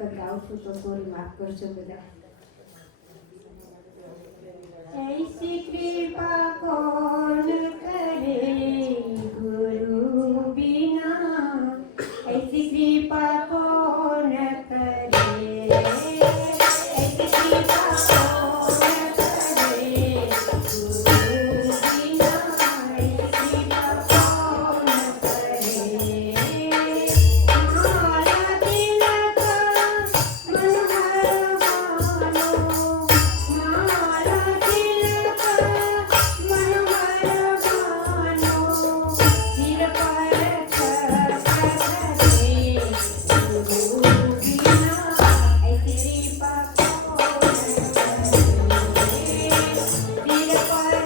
વખત ગાઉં છું તો સોરી માફ કરજો બધા. ऐसी कृपा कौन करे गुरु बिना, ऐसी कृपा कौन करे, ऐसी कृपा कौन करे गुरु बिना, ऐसी कृपा कौन करे. मारा दिल का मनोहर मानो, मारा दिल का मनोहर मानो, सिर पर करे गुरु बिना, ऐसी कृपा कौन करे, सिर पर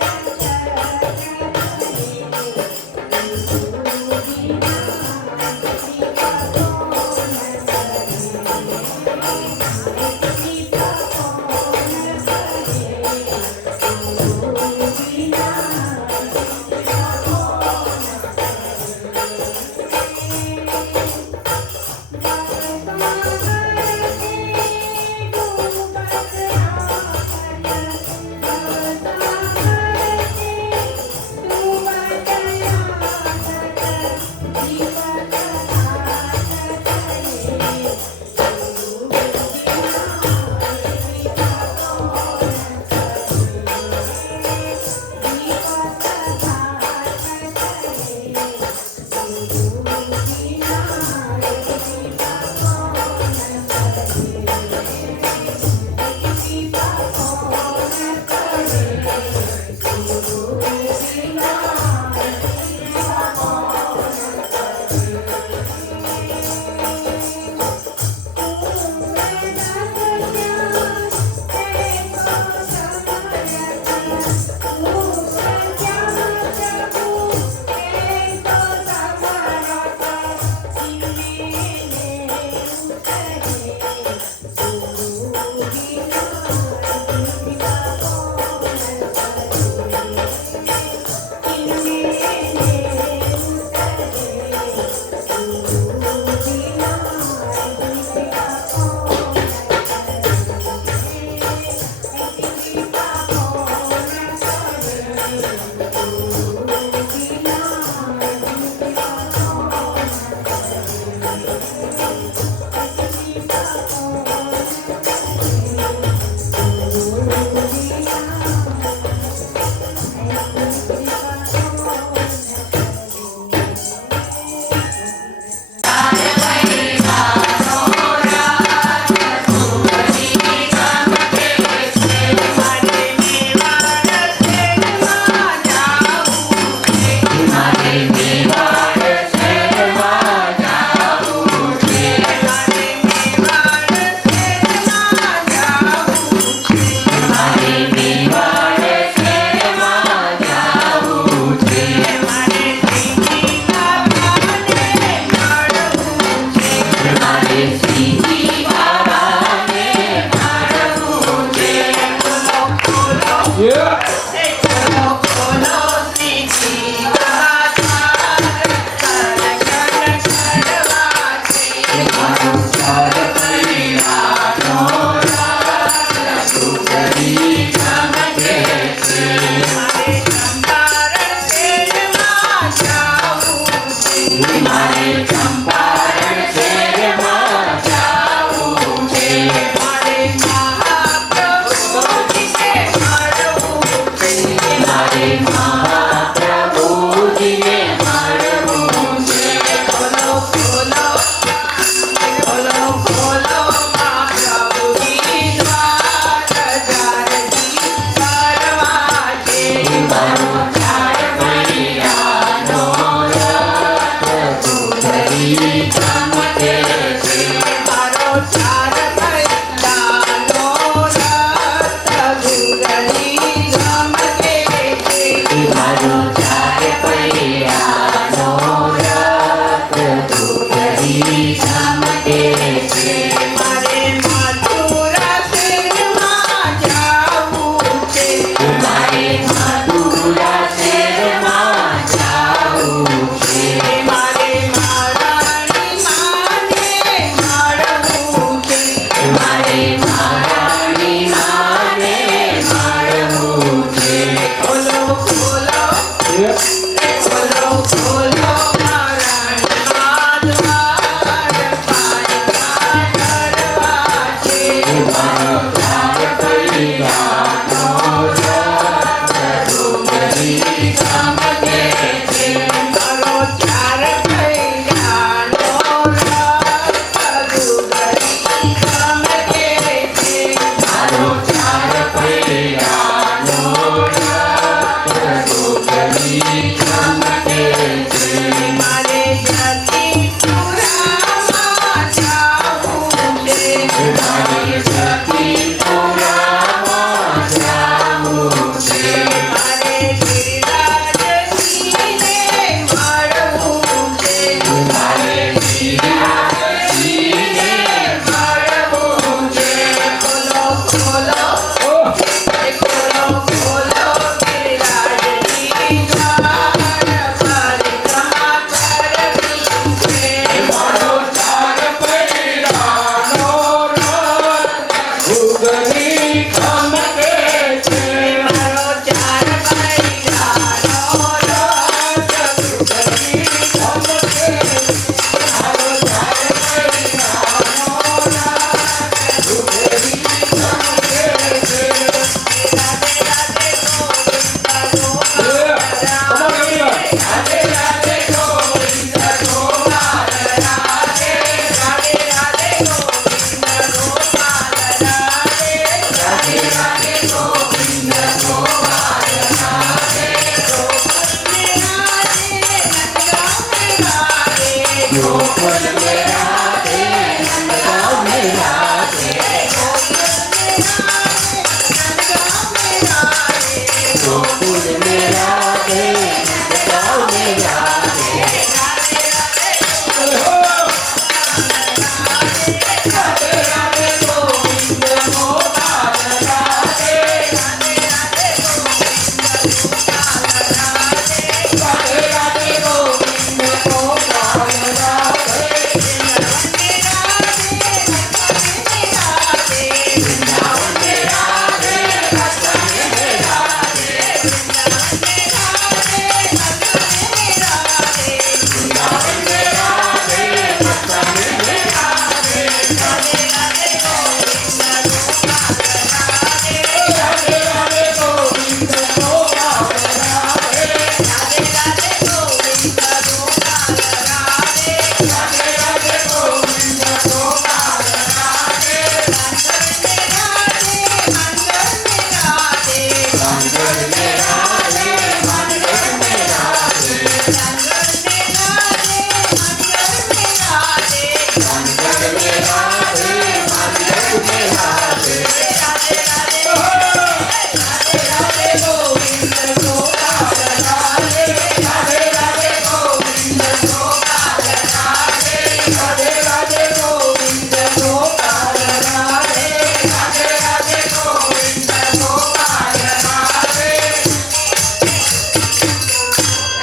Mare Madura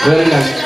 Very nice.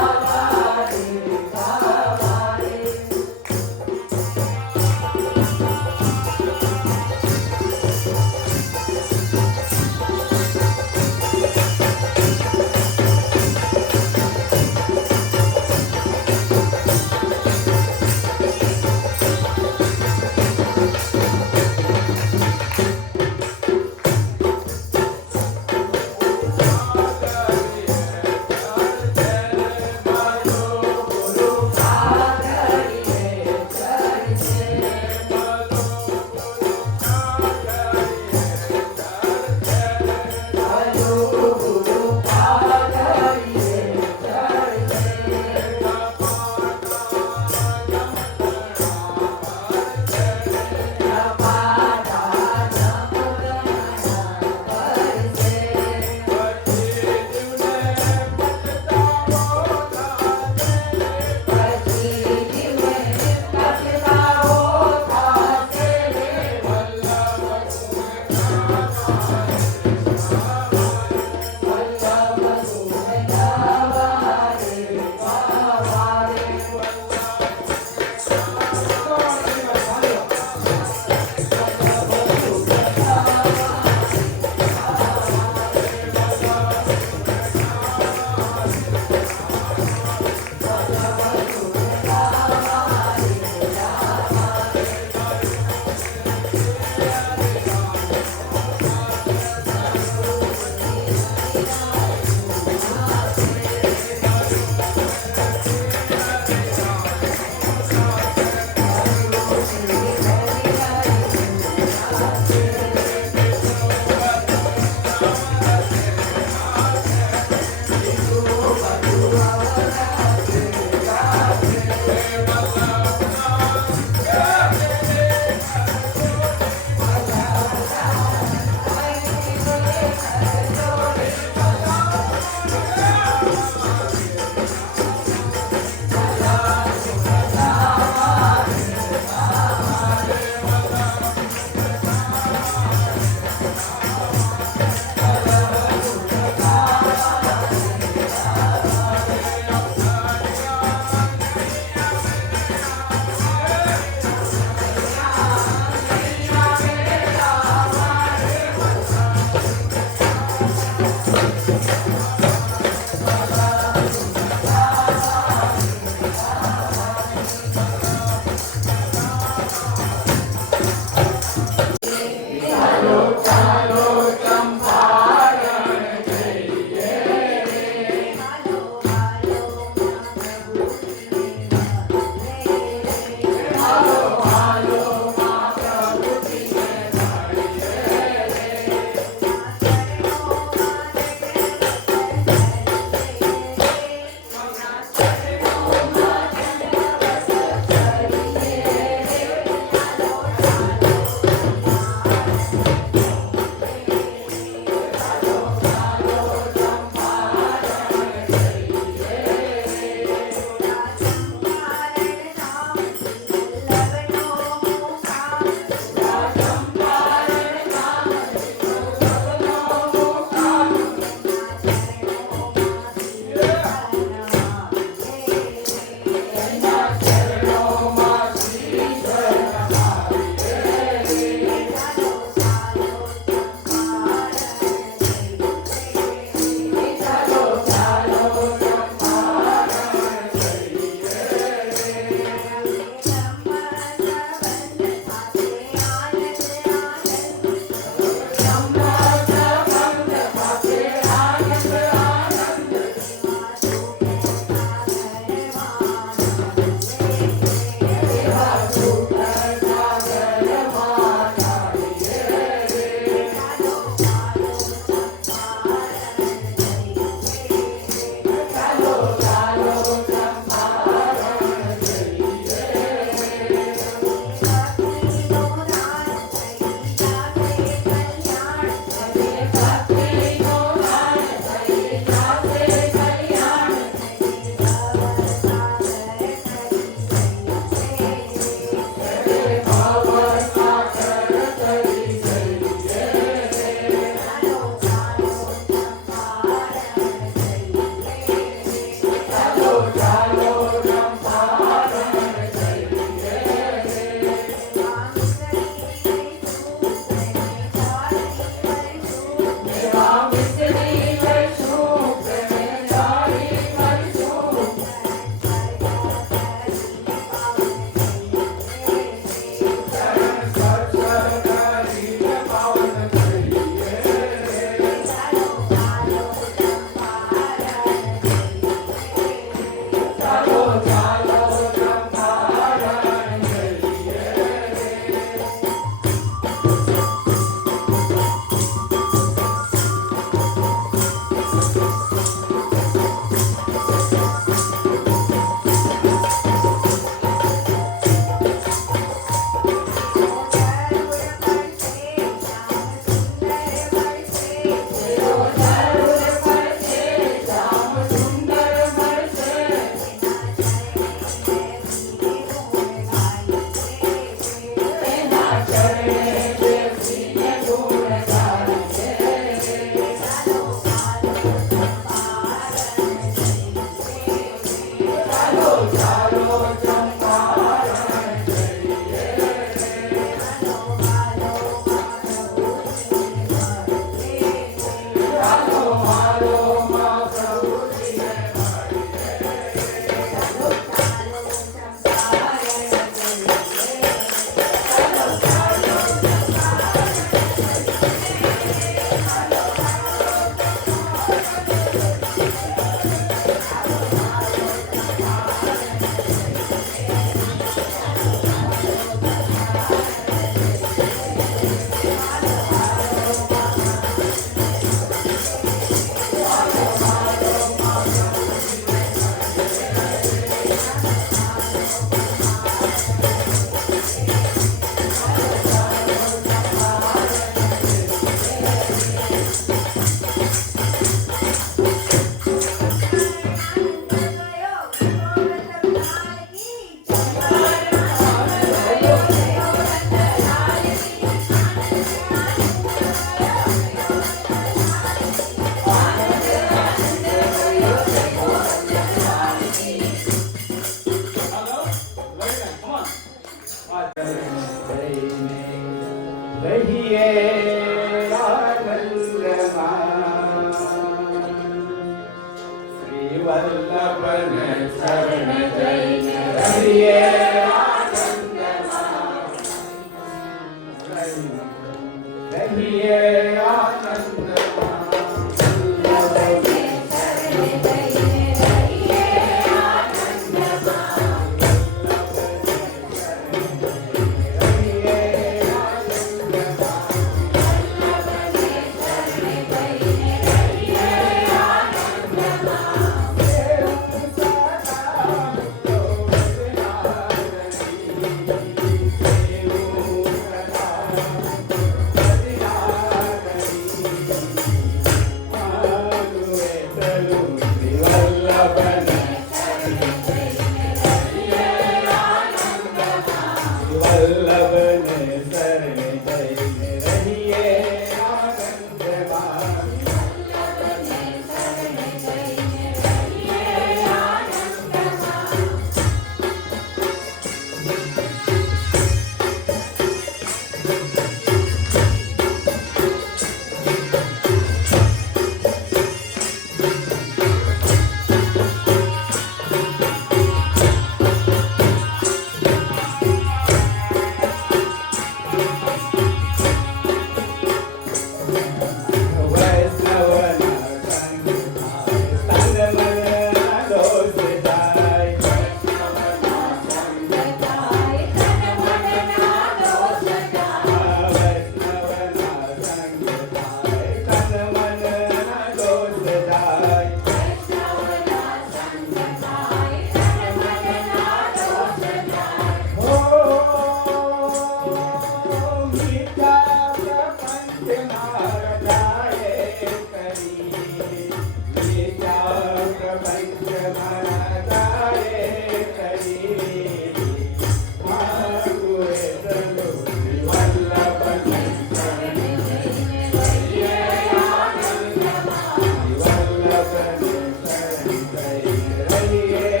Yeah.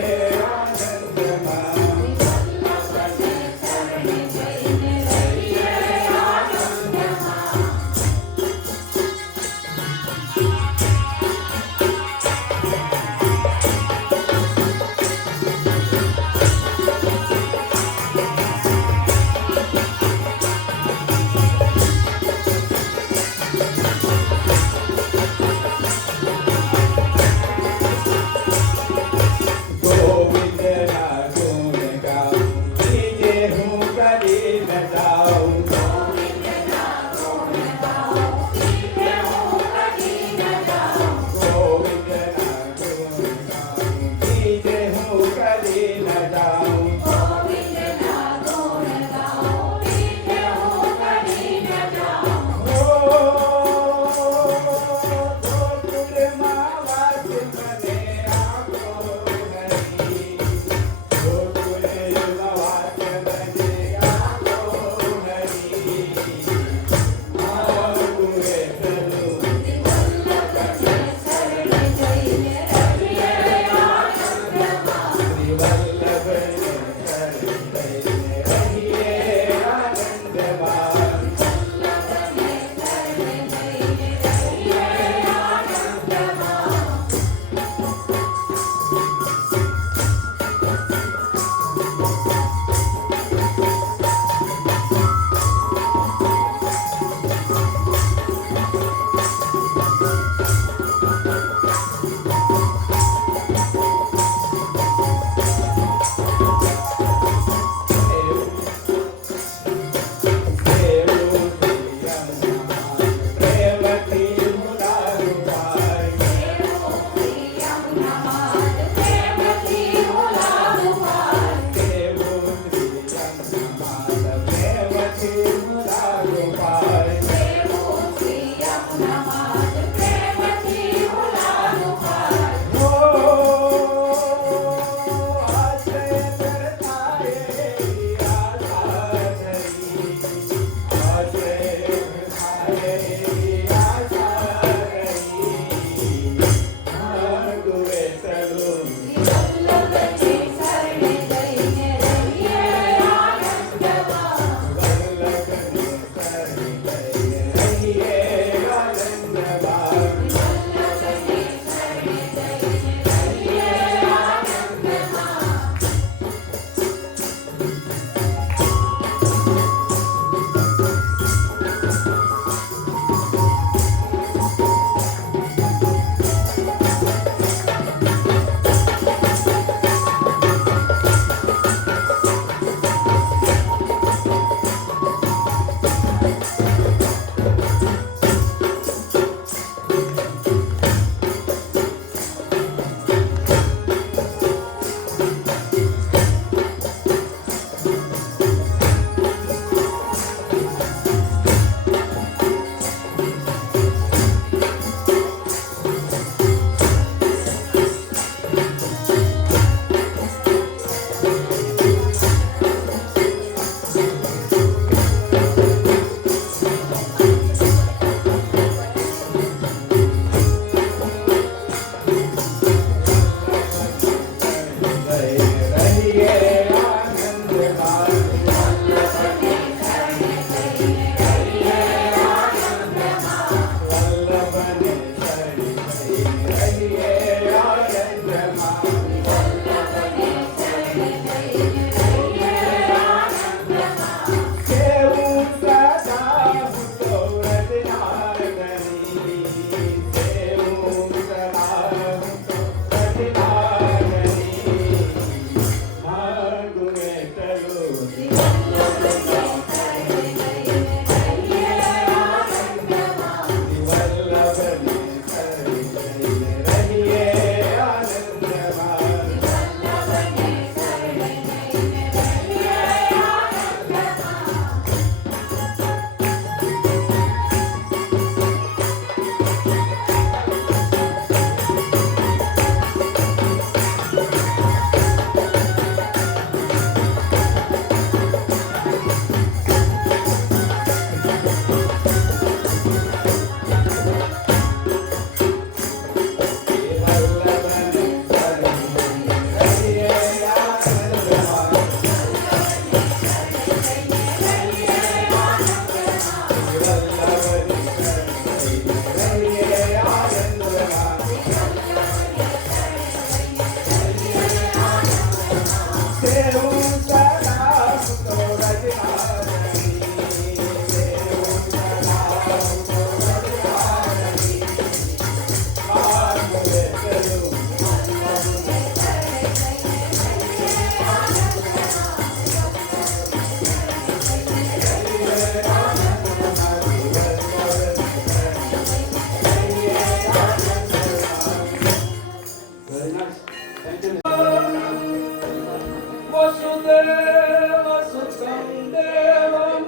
Vasudev સુતં દેવં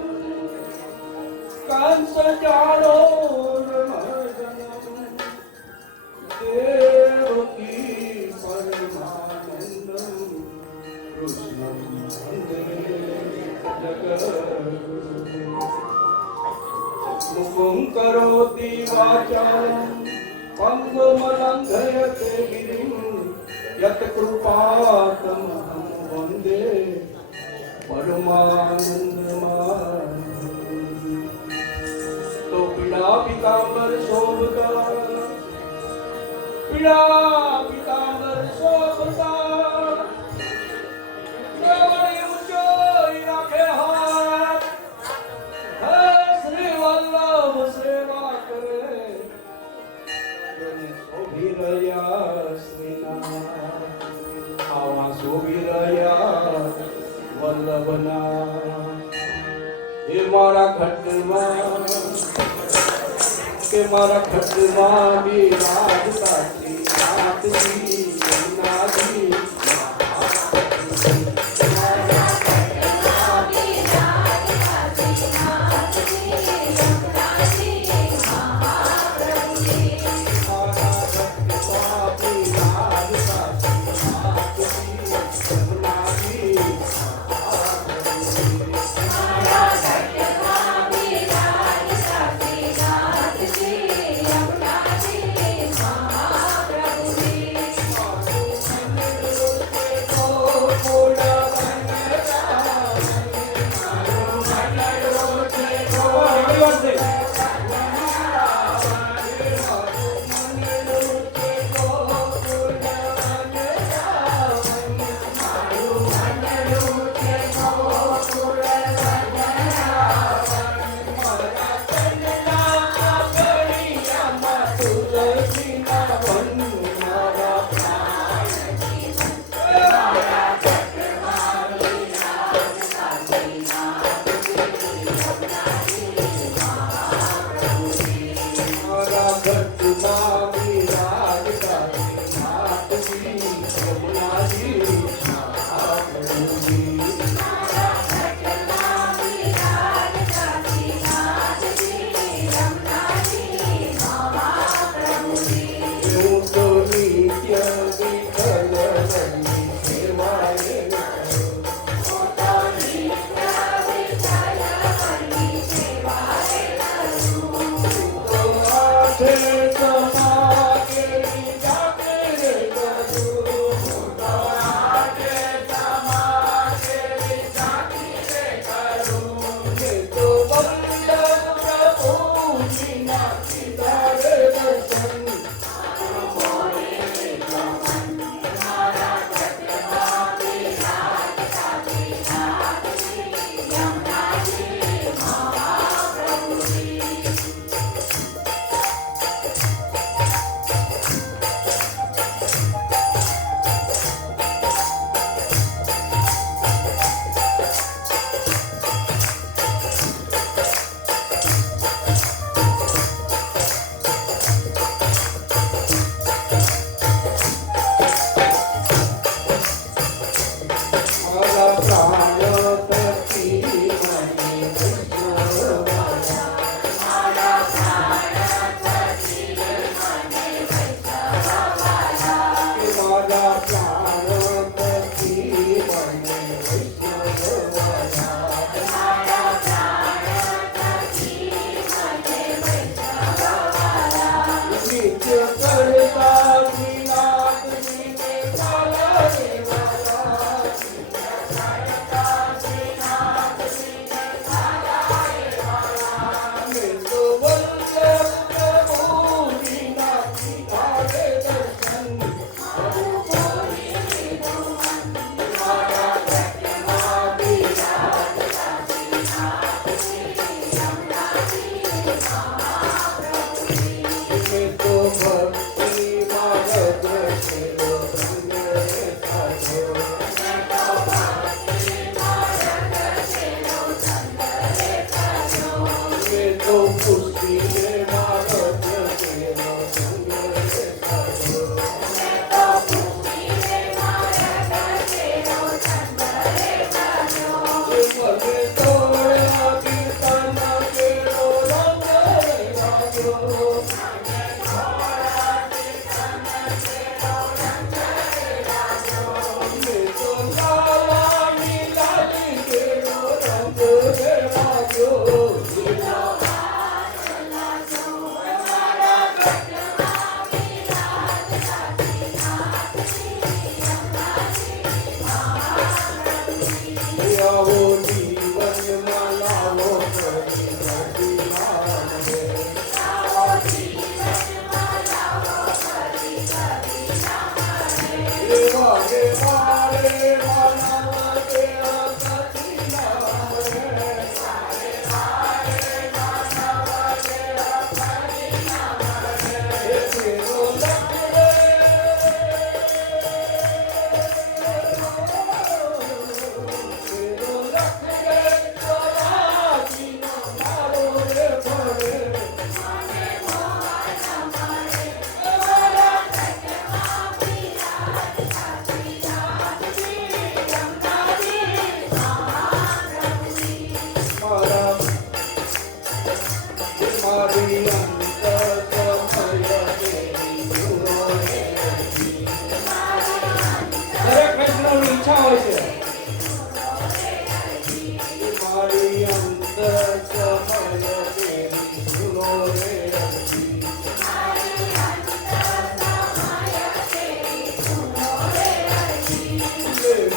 કંસચાણો નમઃ દેવકી પરમાનંદં કૃષ્ણં વંદે જગદ્ગુરું મુખં કરોતિ વાચાલં પંગુમલંઘયતે ગિરિં યત કૃપાતમહં વંદે પરમાનંદમાધવં તો પીડા પિતાંબર શોભતા પીડા પિતાંબર શોભતા શ્રવણે ઊંચોઈ રાખે હાથ હે શ્રી વલ્લભ સેવા કરે શોભી રહ્યા શ્રીનાથ આવા શોભી રહ્યા વલ્લભના એ મારા ખંડમાં કે મારા ખંડમાં બિરાજતા શ્રી નાથજી નાથજી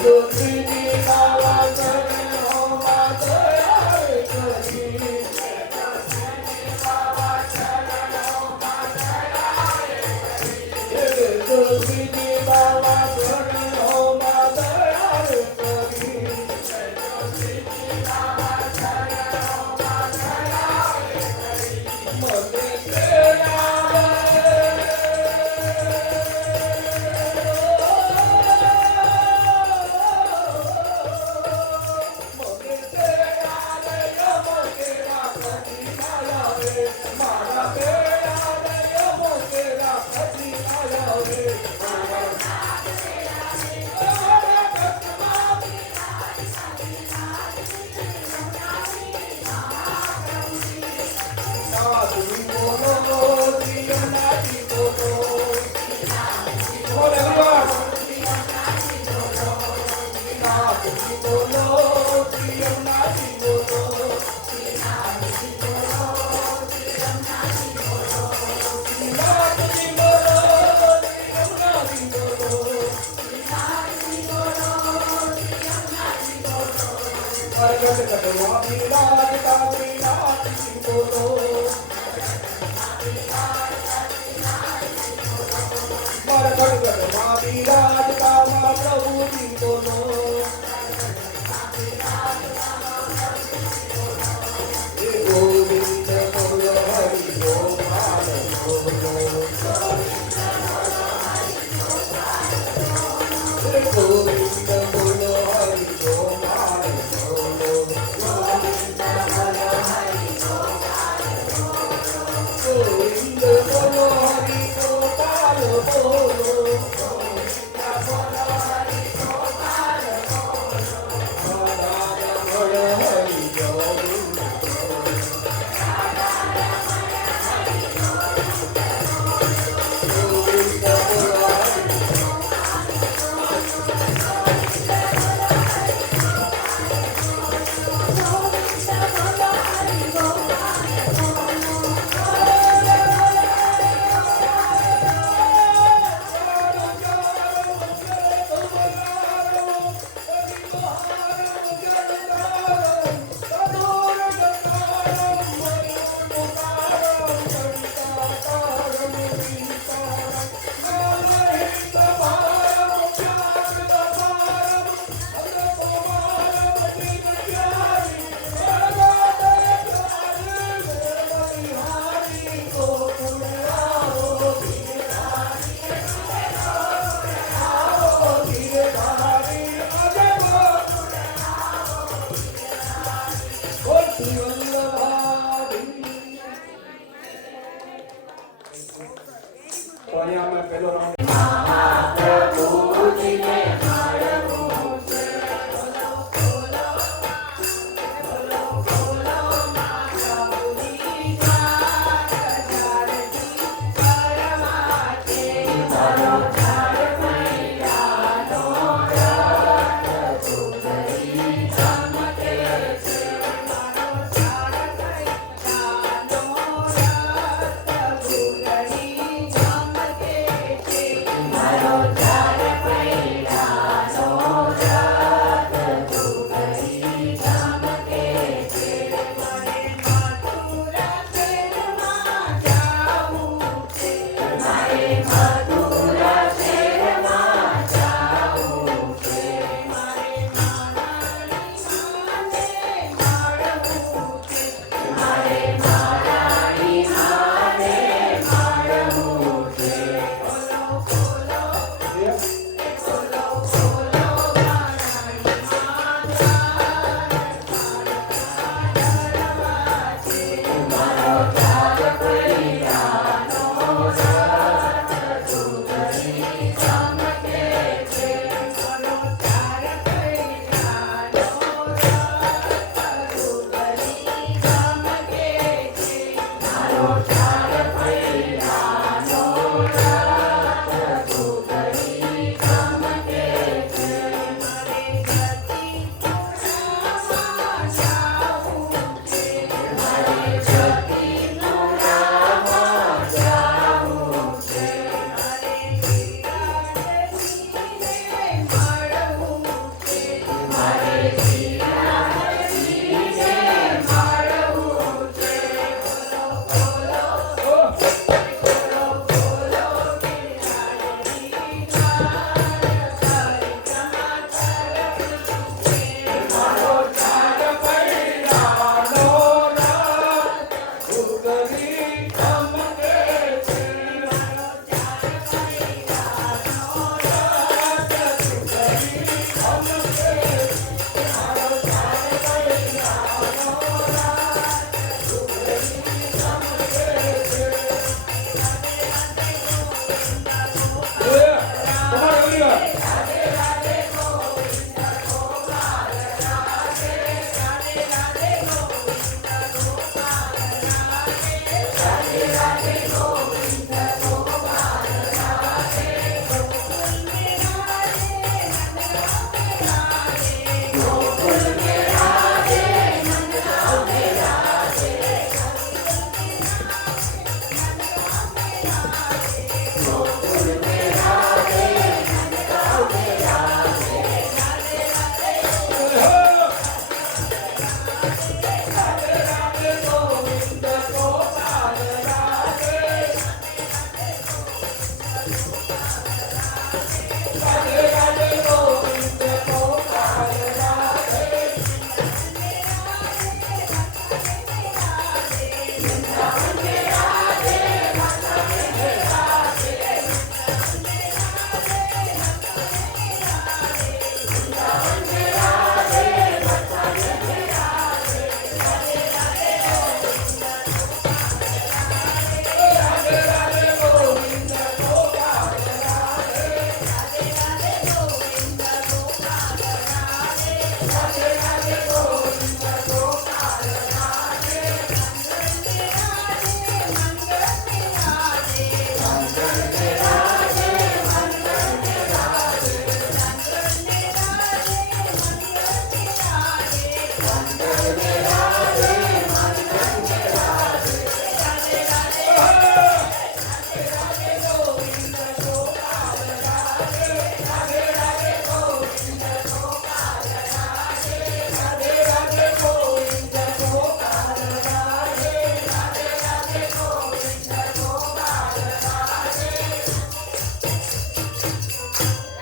तुलसी बाबा चरणों में दया करी तुलसी बाबा चरणों में दया करी मते तेरा विराज कामा प्रभु जी बोलो गोविंद बोलो हरि गोपाल बोलो गोविंद बोलो हरि गोपाल बोलो गोविंद बोलो हरि गोपाल बोलो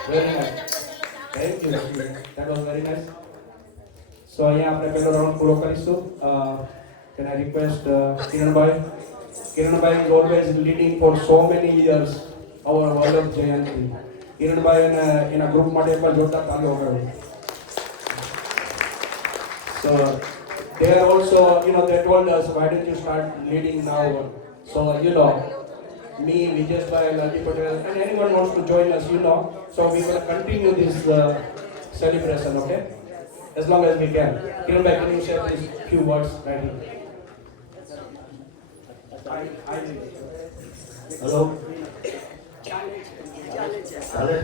Very nice. Thank you. That was very nice. So અહીંયા આપણે પહેલો રાઉન્ડ પૂરો કરીશું. Can I request Kiranbhai? Kiranbhai is always leading for so many years our Vallabh Jayanti. Kiranbhai અને એના ગ્રુપ માટે પણ જોરદાર તાળીઓ કરો. So they are also, they told us, why don't you start leading now? So, me, Vijay, Lalji Patel, and anyone wants to join us, so we will continue this celebration, okay? As long as we can. Kiran, can you share these few words right here? Hello. Chale.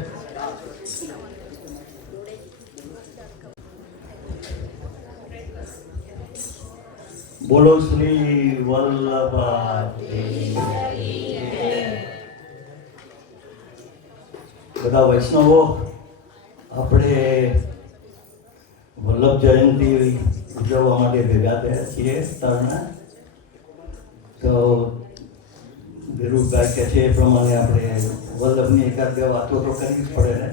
બોલો શ્રી વલ્લભાઈ. બધા વૈષ્ણવો આપણે વલ્લભ જયંતિ ઉજવવા માટે ભેગા થયા છીએ તરના. તો વિરુભાઈ કહે છે એ પ્રમાણે આપણે વલ્લભની એકાદ બે વાતો તો કરવી જ પડે ને.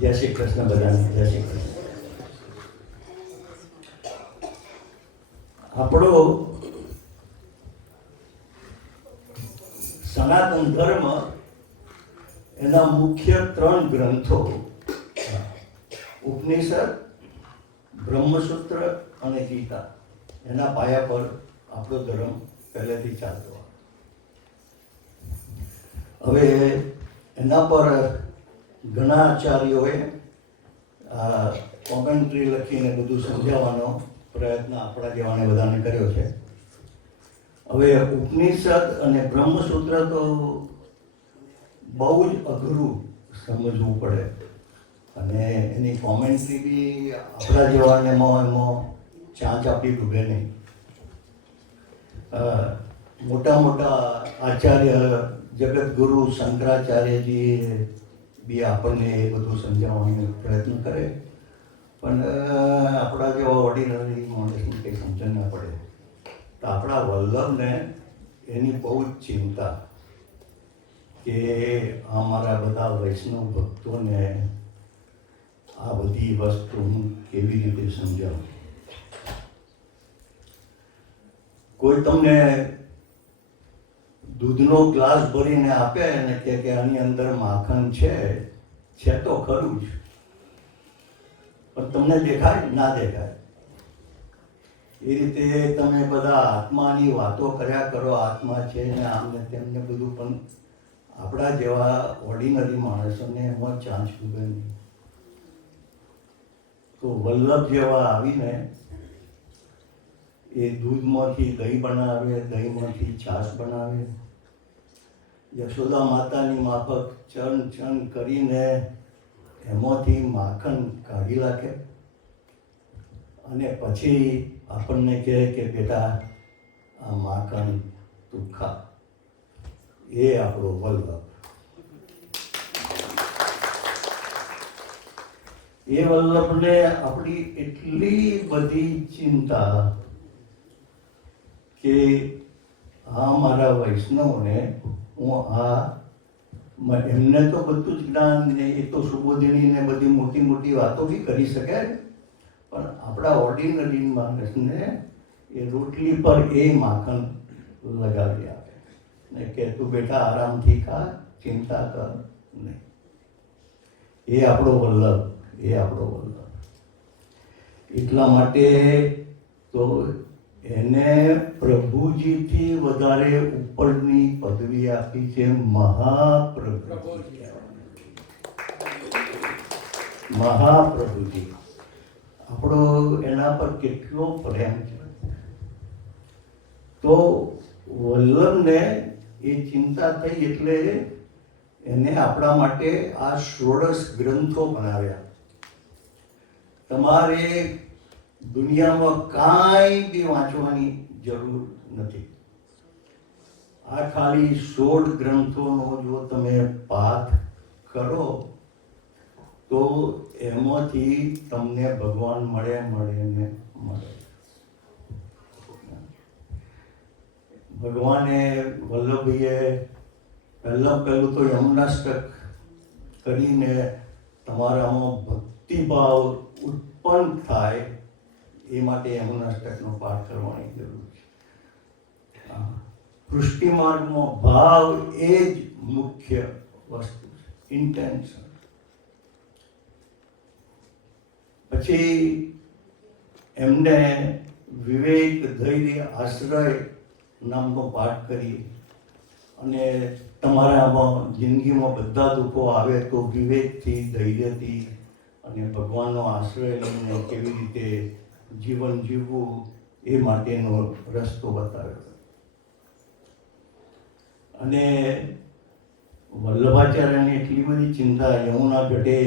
જય શ્રી કૃષ્ણ બધાને. જય શ્રી કૃષ્ણ. આપણો સનાતન ધર્મ એના મુખ્ય 3 ગ્રંથો ઉપનિષદ, બ્રહ્મસૂત્ર અને ગીતા એના પાયા પર આપણો ધર્મ પહેલેથી ચાલતો. હવે એના પર ઘણા આચાર્યોએ કોમેન્ટ્રી લખીને બધું સમજાવવાનો પ્રયત્ન આપણા જેવાને બધાને કર્યો છે. હવે ઉપનિષદ અને બ્રહ્મસૂત્ર તો બહુ જ અઘરું સમજવું પડે અને એની કોમેન્ટ્રી બી આપણા જેવાને એમાં ચાંચ આપી ડૂબે નહીં. મોટા મોટા આચાર્ય જગતગુરુ શંકરાચાર્યજી બી આપણને એ બધું સમજાવવાનો પ્રયત્ન કરે, પણ આપણા જેવા ઓર્ડિનરી માણસને કંઈ સમજણ ના પડે. તો આપણા વલ્લભને એની બહુ જ ચિંતા કે અમારા બધા વૈષ્ણવ ભક્તોને આ બધી વસ્તુ હું કેવી રીતે સમજાવું. કોઈ તમને દૂધનો ગ્લાસ ભરીને આપે અને કે આની અંદર માખણ છે તો ખરું જ, પણ તમને દેખાય ના દેખાય. એ રીતે તમે બધા આત્માની વાતો કર્યા કરો, આત્મા છે ને આમને તેમને બધું, પણ આપણા જેવા ઓર્ડિનરી માણસોને એમાં ચાન્સ ઉગે નહીં. તો વલ્લભ જેવા આવીને એ દૂધમાંથી દહીં બનાવે, દહીંમાંથી છાશ બનાવે, યશોદા માતાની માફક ચન ચન કરીને એમાંથી માખણ કાઢી નાખે અને પછી આપણને કહે કે બેટા આ માખણ તું ખા. એ આપણો વલ્લભ. એ વલ્લભને આપણી એટલી બધી ચિંતા કે આ મારા વૈષ્ણવને હું એમને તો બધું જ જ્ઞાન ને એ તો સુબોધિની ને બધી મોટી મોટી વાતો બી કરી શકે, પણ આપણા ઓર્ડિનરી માણસને એ રોટલી પર એ માખણ લગાવી આપે ને કે તું બેટા આરામથી ખા, ચિંતા કર નહીં. એ આપણો વલ્લભ, એ આપણો વલ્લભ. એટલા માટે તો એને પ્રભુજીથી વધારે ઉપરની પદવી આપી છે મહાપ્રભુ. મહાપ્રભુજી આપણો એના પર કેટલો પ્રેમ છે. તો વલ્લભને એ ચિંતા થઈ એટલે એને આપણા માટે આ 16 ગ્રંથો બનાવ્યા. તમારે દુનિયામાં કાંઈ બી વાંચવાની જરૂર નથી. આ ખાલી 16 ગ્રંથોનો જો તમે પાઠ કરો તો એમાંથી તમને ભગવાન મળે ને મળે. ભગવાને વલ્લભભાઈએ પહેલું તો યમુનાષ્ટક કરીને તમારામાં ભક્તિભાવ ઉત્પન્ન થાય એ માટે યમુનાષ્ટકનો પાઠ કરવાની જરૂર છે. પૃષ્ટિ માર્ગમાં ભાવ એ જ મુખ્ય વસ્તુ છે, ઇન્ટેન્શન. પછી એમને વિવેક ધૈર્ય આશ્રય નામનો પાઠ કરી અને તમારામાં જિંદગીમાં બધા દુઃખો આવે તો વિવેકથી, ધૈર્યથી અને ભગવાનનો આશ્રય લઈને કેવી રીતે જીવન જીવવું એ માટેનો રસ્તો બતાવ્યો. અને વલ્લભાચાર્યને એટલી બધી ચિંતા, યમુના ઘાટે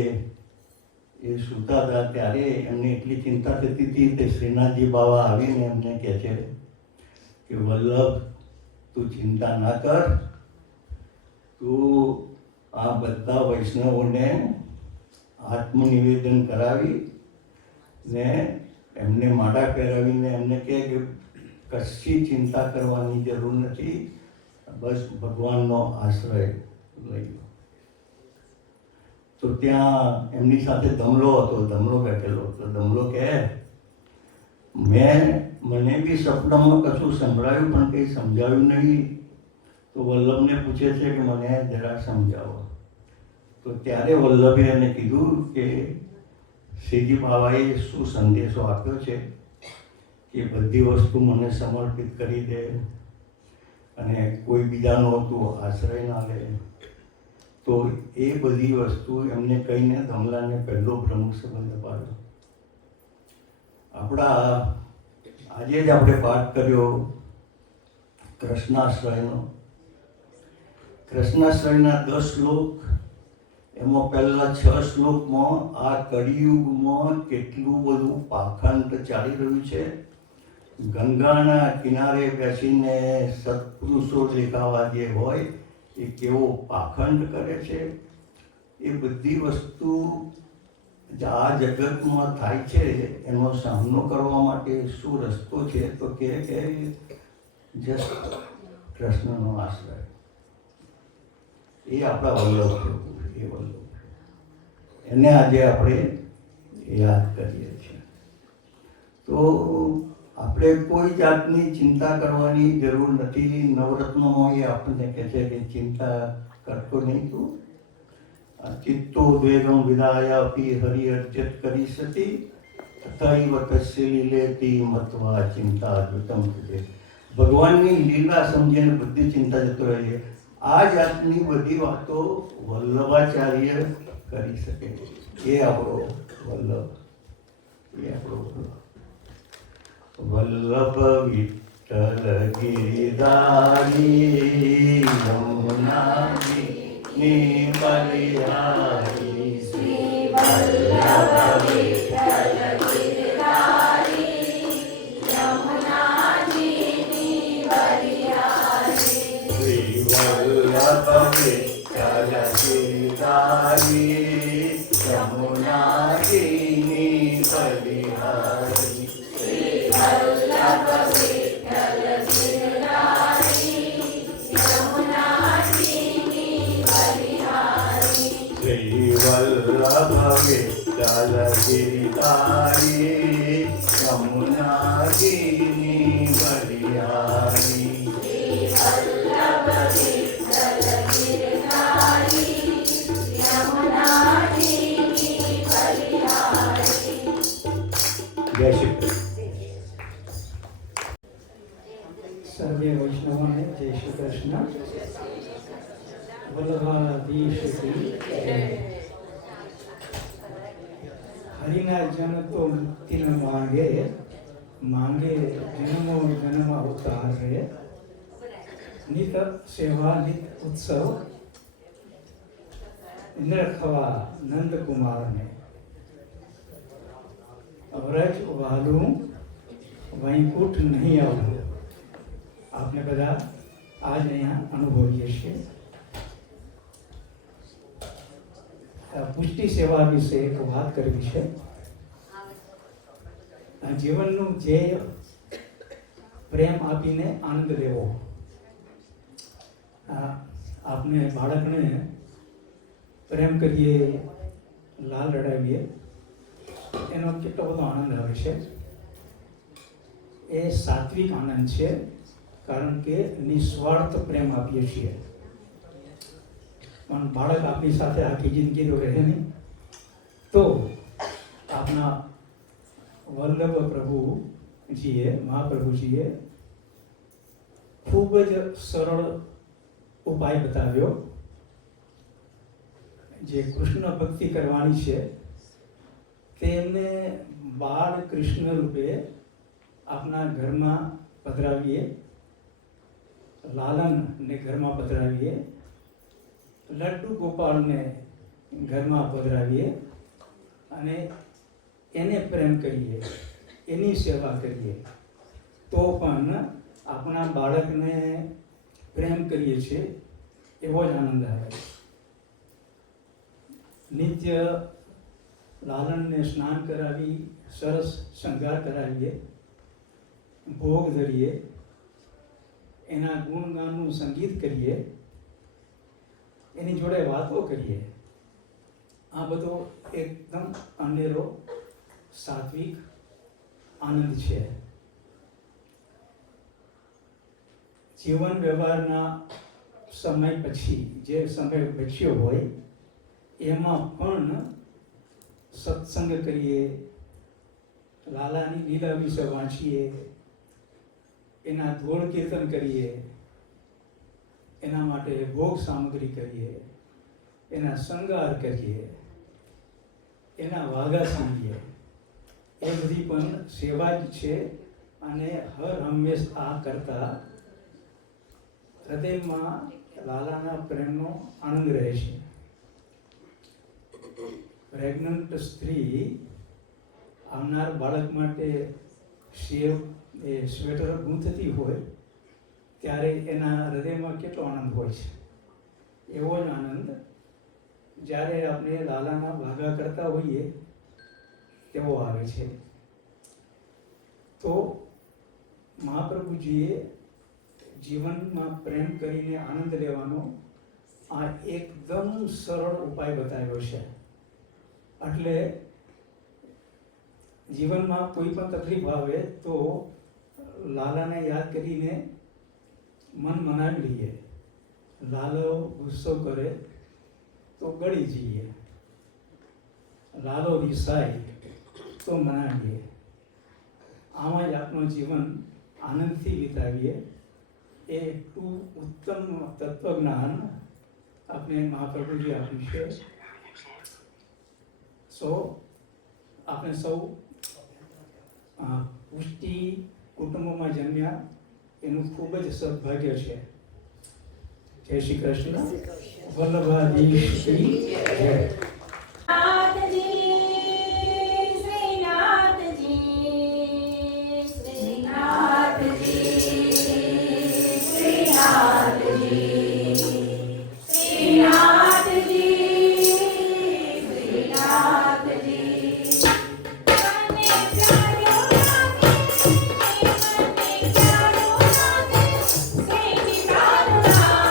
એ સૂતા હતા ત્યારે એમને એટલી ચિંતા થતી હતી કે શ્રીનાથજી બાબા આવીને એમને કહે છે કે વલ્લભ તું ચિંતા ના કર, તું આ બધા વૈષ્ણવોને આત્મનિવેદન કરાવી ને એમને માળા પહેરાવીને એમને કહે કે કશી ચિંતા કરવાની જરૂર નથી, બસ ભગવાનનો આશ્રય લઈ લો. તો ત્યાં એમની સાથે ધમલો હતો, ધમલો બેઠેલો. તો ધમલો કહે મને બી સપનામાં કશું સંભળાયું પણ કંઈ સમજાવ્યું નહીં. તો વલ્લભને પૂછે છે કે મને જરા સમજાવો. તો ત્યારે વલ્લભે એને કીધું કે શ્રીજી બાબાએ શું સંદેશો આપ્યો છે કે બધી વસ્તુ મને સમર્પિત કરી દે અને કોઈ બીજાનો તું આશ્રય ના લે. તો એ બધી વસ્તુ એમને કહીને ધમલાને પહેલો બ્રહ્મ સંબંધ અપાયો. આપણા આજે જ આપણે પાઠ કર્યો કૃષ્ણાશ્રયનો. કૃષ્ણાશ્રયના 10 શ્લોક, એમાં પહેલા 6 શ્લોકમાં આ કળિયુગમાં કેટલું બધું પાખંડ ચાલી રહ્યું છે. ગંગાના કિનારે બેસીને સત્પુરુષો દેખાવા જે હોય એ કેવો પાખંડ કરે છે. એ બધી વસ્તુ આ જગતમાં થાય છે એનો સામનો કરવા માટે શું રસ્તો છે તો કે જસ્ટ કૃષ્ણનો આશ્રય. એ આપણા વલ્લભ પ્રભુ, એ વલ્લભ એને આજે આપણે યાદ કરીએ છીએ. તો આપણે કોઈ જાતની ચિંતા કરવાની જરૂર નથી. નવરત્નોમાં એ આપણને કહે છે કે ચિંતા કરતો નહીં તું, ચિત્તોદ્વેગમ વિદાયાપી હરિ અર્ચિત કરી સતી તથૈવ તસ્ય લીલેતી મત્વા ચિંતા જુતમ કૃતે. ભગવાનની લીલા સમજીને બધી ચિંતા જતો રહે છે. આ જાતની બધી વાતો વલ્લભાચાર્ય કરી શકે. એ આપણો વલ્લભ, એ આપણો વલ્લભ વિઠ્ઠલ ગિરિધારી યમુનાની બલિહારી શ્રી વલ્લભ વિઠ્ઠલ ગિરધારી યમુનાજીની બલિહારી. શ્રી વલ્લભ વિઠ્ઠલ ગિરિધારી યમુનાજીની બલિહારી. શ્રી વલ્લભ વિઠ્ઠલ ગિરધારી યમુનાજીની બલિહારી. શ્રી વલ્લભ વિઠ્ઠલ ગિરિધારી યમુનાજીની બલિહારી. શ્રી વલ્લભ વિઠ્ઠલ ગિરધારી યમુનાજીની બલિહારી. જય શ્રી કૃષ્ણ. સર્વે વૈષ્ણવોને જય શ્રી કૃષ્ણ. વલ્લભાધીશ કી જય. હરિના જન તો મુક્તિ ન માંગે, માંગે જન્મો જન્મ અવતાર રે. નિત સેવા નિત ઉત્સવ નિરખવા નંદ કુમારને. વ્રજ વાલું વૈકુંઠ નહીં આવવું. આપને બધા આજ અહીંયા અનુભવીએ છીએ. પુષ્ટિ સેવા વિશે એક વાત કરવી છે. જીવનનું ધ્યેય પ્રેમ આપીને આનંદ લેવો. આપને બાળકને પ્રેમ કરીએ, લાલ રડાવીએ, એનો કેટલો બધો આનંદ આવે છે. એ સાત્વિક આનંદ છે, કારણ કે નિસ્વાર્થ પ્રેમ આપીએ છીએ. પણ બાળક આપણી સાથે આખી જિંદગી તો રહે નહીં. તો આપના વલ્લભ પ્રભુજીએ, મહાપ્રભુજીએ ખૂબ જ સરળ ઉપાય બતાવ્યો. જે કૃષ્ણ ભક્તિ કરવાની છે તેમને બાળ કૃષ્ણ રૂપે આપના ઘરમાં પધરાવીએ, લાલનને ઘરમાં પધરાવીએ, લડ્ડુ ગોપાલને ઘરમાં પધરાવીએ અને એને પ્રેમ કરીએ, એની સેવા કરીએ. તો પણ આપણા બાળકને પ્રેમ કરીએ છીએ એવો જ આનંદ આવે. નિત્ય લાલનને સ્નાન કરાવી, સરસ શણગાર કરાવીએ, ભોગ ધરીએ, એના ગુણગાનનું સંગીત કરીએ, એની જોડે વાતો કરીએ. આ બધો એકદમ અનેરો સાત્વિક આનંદ છે. જીવન વ્યવહારના સમય પછી જે સમય બચ્યો હોય એમાં પણ સત્સંગ કરીએ, લાલાની લીલા વિશે વાંચીએ, એના ધોળ કીર્તન કરીએ, એના માટે ભોગ સામગ્રી કરીએ, એના શણગાર કરીએ, એના વાગા સાંભળીએ. એ બધી પણ સેવા જ છે. અને હર હંમેશ આ કરતા હૃદયમાં લાલાના પ્રેમનો આનંદ રહે છે. પ્રેગ્નન્ટ સ્ત્રી આવનાર બાળક માટે સ્વેટર ગૂંથતી હોય ત્યારે એના હૃદયમાં કેટલો આનંદ હોય છે. એવો જ આનંદ જ્યારે આપણે લાલાના ભાગા કરતા હોઈએ તેવો આવે છે. તો મહાપ્રભુજીએ જીવનમાં પ્રેમ કરીને આનંદ લેવાનો આ એકદમ સરળ ઉપાય બતાવ્યો છે. એટલે જીવનમાં કોઈ પણ તકલીફ આવે તો લાલાને યાદ કરીને મન મનાવી લઈએ. લાલો ગુસ્સો કરે તો ગળી જઈએ, લાલો રિસાય તો મનાવીએ. આમાં જ આપણું જીવન આનંદથી વિતાવીએ. એ એટલું ઉત્તમ તત્વજ્ઞાન આપણે મહાપ્રભુજી આપ્યું છે. આપણે સૌ પુષ્ટિ કુટુંબમાં જન્મ્યા એનું ખૂબ જ સદભાગ્ય છે. જય શ્રી કૃષ્ણ. વલ્લભાધીશ કી જય. નાથજી શ્રીનાથજી શ્રીનાથજી શ્રીનાથજી શ્રીનાથજી શ્રીનાથજી મને પ્યારો લાગે મને પ્યારો લાગે શ્રી પ્રાર્થના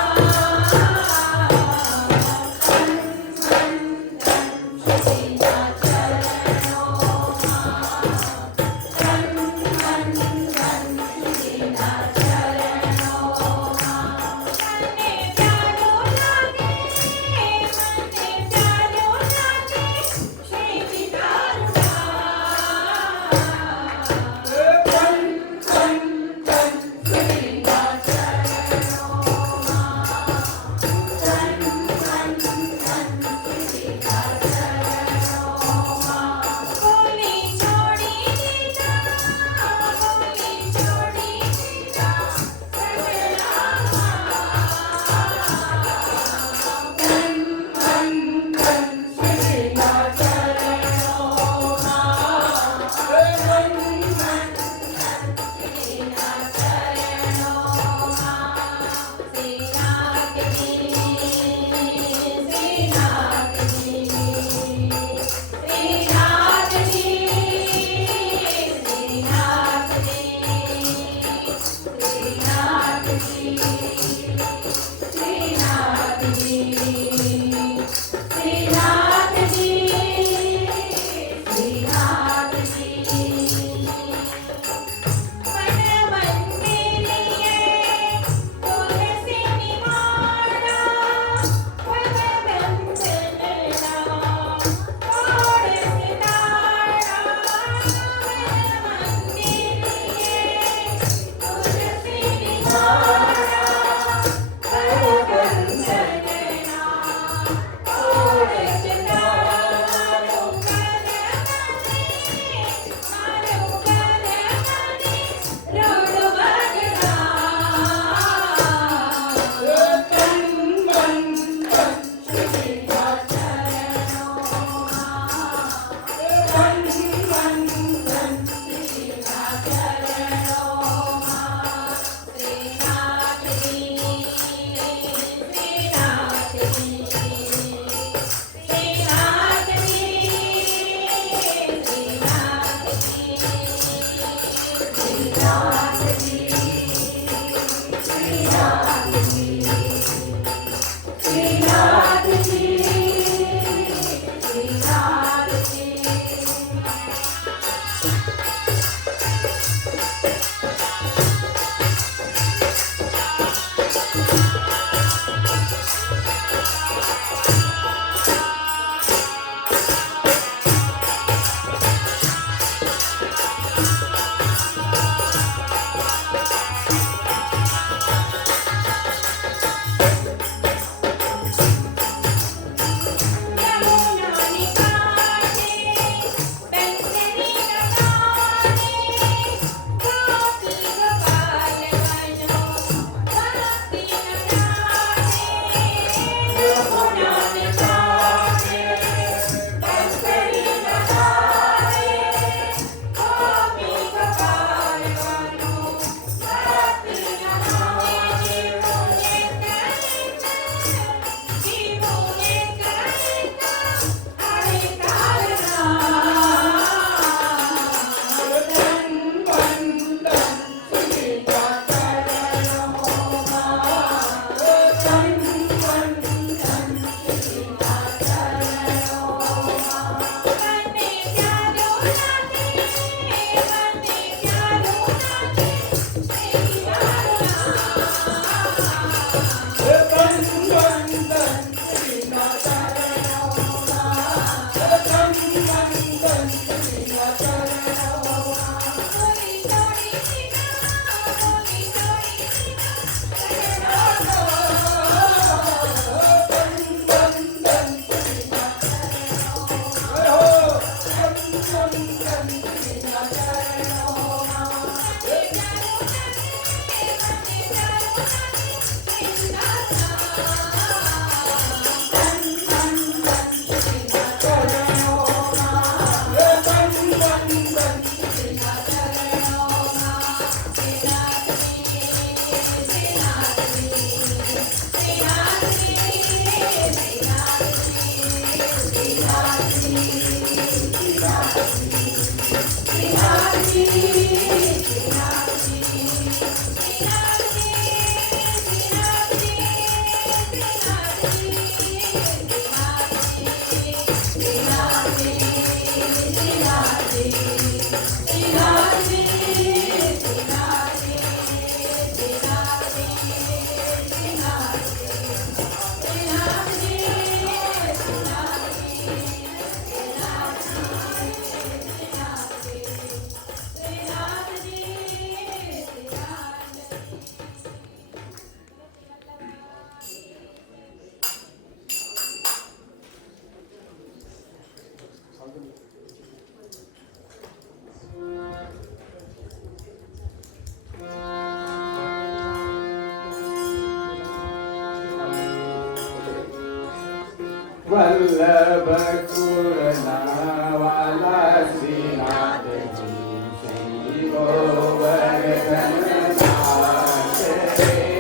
વલ્લભ કુળના વાલા શ્રીનાથજી શ્રી ગોવર્ધન નાથ રે.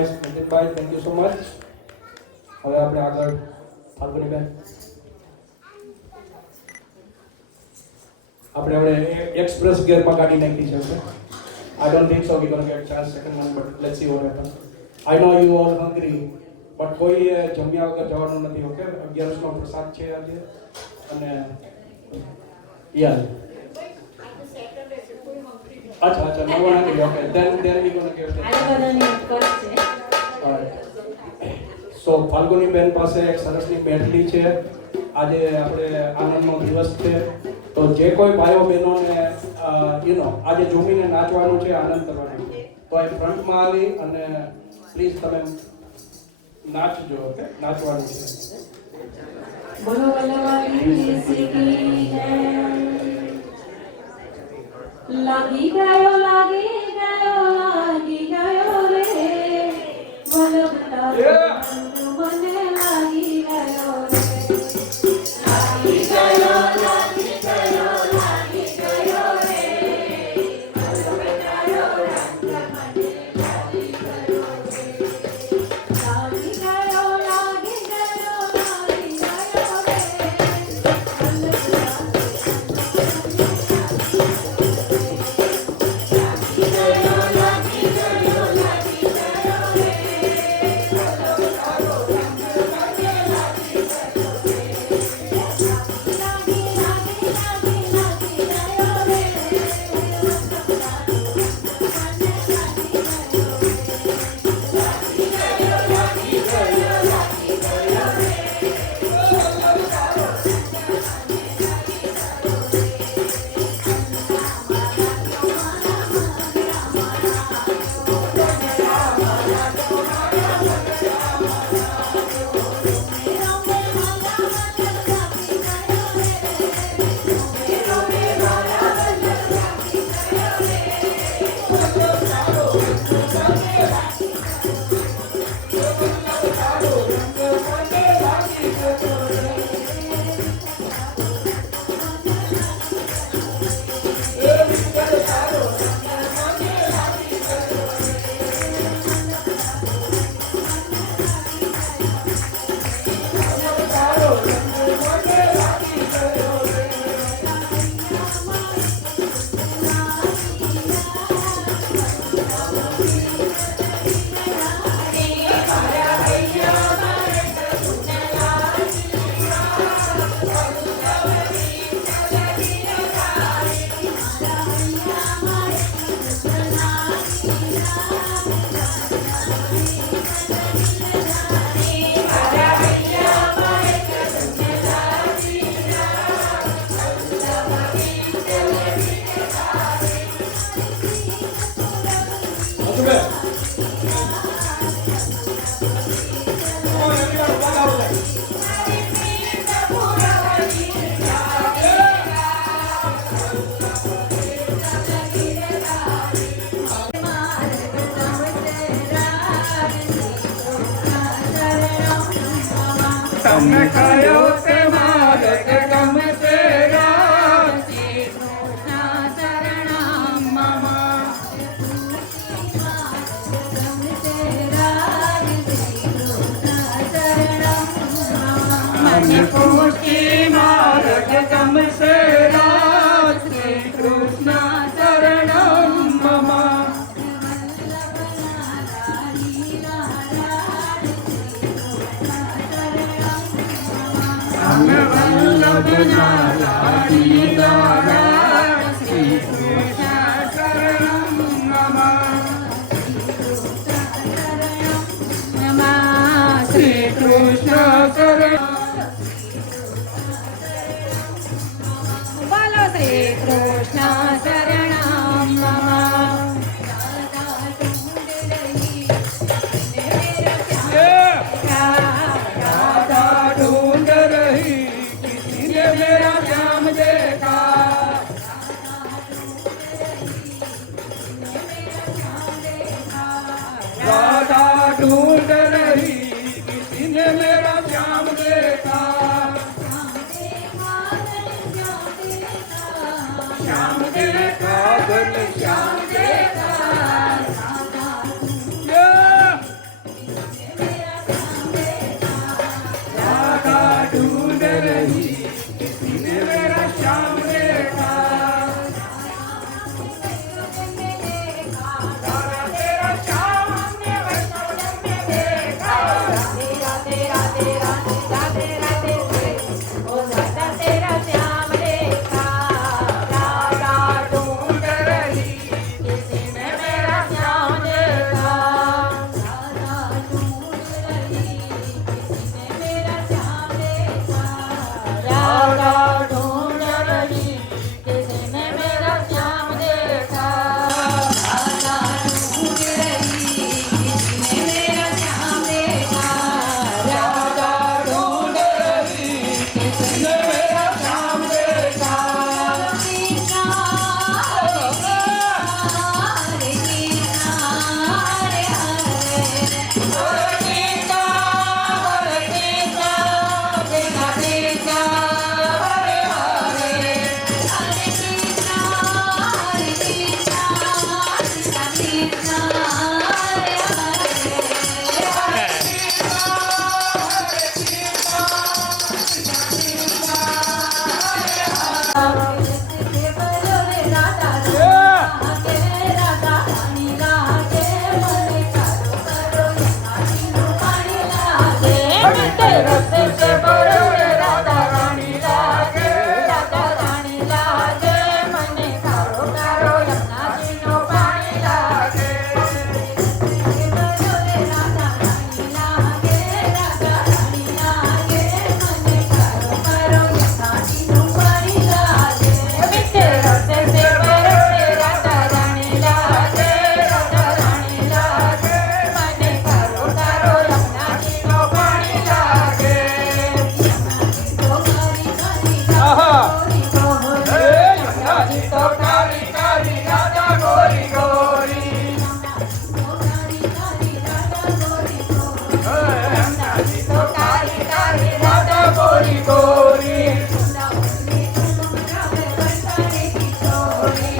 નાઇસ Nitinbhai, thank you so much. હવે આપણે આગળ ફાલ્ગુનીબેન, આપણે હવે એક્સપ્રેસ ગિયરમાં ગાડી નાખી છે. I don't think so we're going to get chance second one, but let's see what happens. I know you all hungry, but કોઈ જમ્યા વગર જવાનું નથી. ઓકે, 11 નો પ્રસાદ છે આજે અને યા અચ્છા નવા નથી. Okay, then we going to give it. આ બધાની ઉત્કર્ષ છે. સો ફાલ્ગુનીબેન પાસે એક સરસની મેટલી છે. આજે આપણે આનંદનો દિવસ છે, તો જે કોઈ ભાઈઓ બહેનોને આજે ઝૂમીને નાચવાનું છે, આનંદ કરવાનો, તો એ ફ્રન્ટમાં આવી અને પ્લીઝ તમે નાચજો. ઓકે, નાચવાનું છે. બોલો વલ્લભાઈ કી જય. લાગી ગયો રે વલ્લભ તારો મને લાગી ગયો રે. લાગી ગયો રે વલ્લભ તારો રંગ મને લાગી ગયો રે. લાગી ગયો રે તમે કયો તે માર્ગ ગમશે રામ. શ્રી કૃષ્ણ શરણમ મમ. મને પુષ્ટિ માર્ગ ગમશે રામ. શ્રી કૃષ્ણ શરણમ મમ. અમે વલ્લભના લાડી દ્વારા શ્રી કૃષ્ણ શરણમ મમ. શ્રી કૃષ્ણ શરણ. બોલો શ્રી કૃષ્ણ શરણમ મમ. राधा ढूंढ रही किसी ने मेरा श्याम देखा. राधा ढूंढ रही किसी ने मेरा श्याम देखा. श्याम देखा घन श्याम देखा. रही किसी ने मेरा श्याम देखा राधा तेरा श्याम हमने वैष्णव में देखा राधे राधे राधे राधे राधे राधे ओ राधा तेरा श्याम देखा राधा ढूंढ रही किसी ने मेरा श्याम देखा राधा ढूंढ रही किसी ने मेरा श्याम देखा राधा ढूंढ रही किसी ने मेरा श्याम देखा राधा ढूंढ रही किसी ने मेरा श्याम देखा राधा ढूंढ रही किसी ने मेरा श्याम देखा कृष्णा हरे कृष्णा हरे हरे कृष्णा हरे कृष्णा कृष्णा कृष्णा हरे हरे हरे कृष्णा कृष्णा कृष्णा हरे हरे तो काली काली राधा गोरी गोरी तो काली काली राधा गोरी गोरी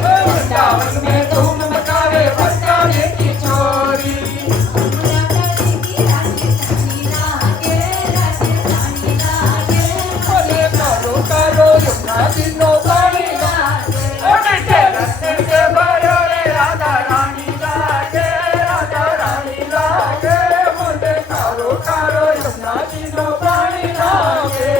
वृंदावन में धूम मचावे बरसाने की छोरी बोले करो करो यमुना जी नो पानी लागे रस्ते से भरो रे राधा रानी लागे राधा रानी लागे बोले करो करो यमुना जी नो पानी लागे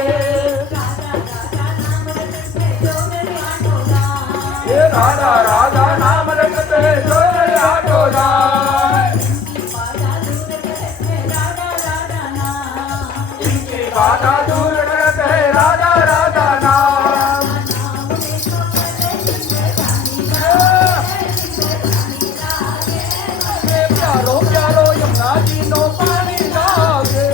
ये राधा राधा नाम रखते जो आटो जाए इनकी बाधा दूर करते राधा राधा नाम प्यारो प्यारो यमुना जी नो पानी लागे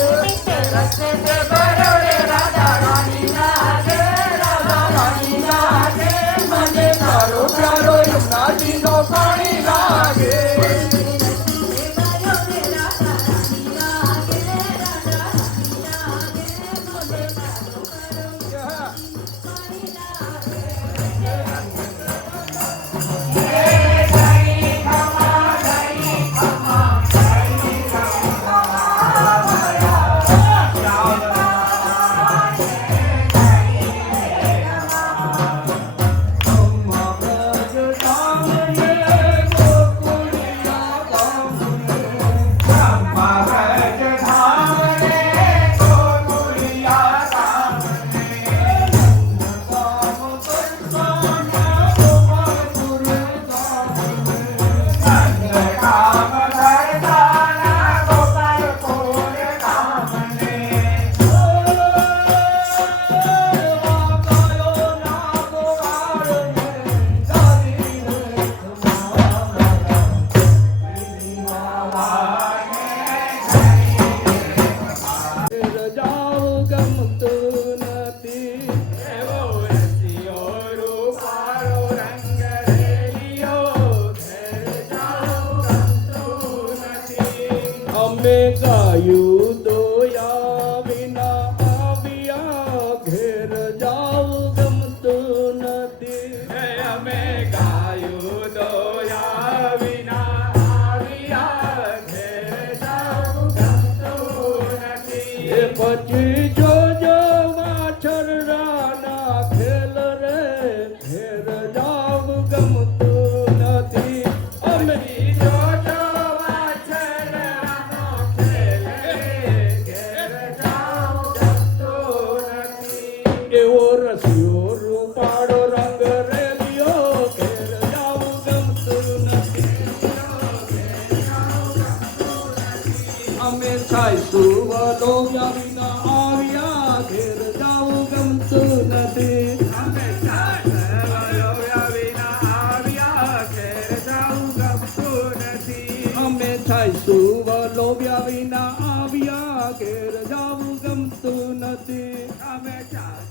रस्ते से भरो रे राधा रानी लागे राधा रानी लागे मने प्यारो प्यारो यमुना जी नो पानी लागे અમે ગાયું દોયા વિના આવ્યા ઘેર જાવ ગમતું નથી અમે ગાયું દોયા વિના આવ્યા ઘેર જાવ ગમતું નથી પછી જોજો વાછર અમે ચાર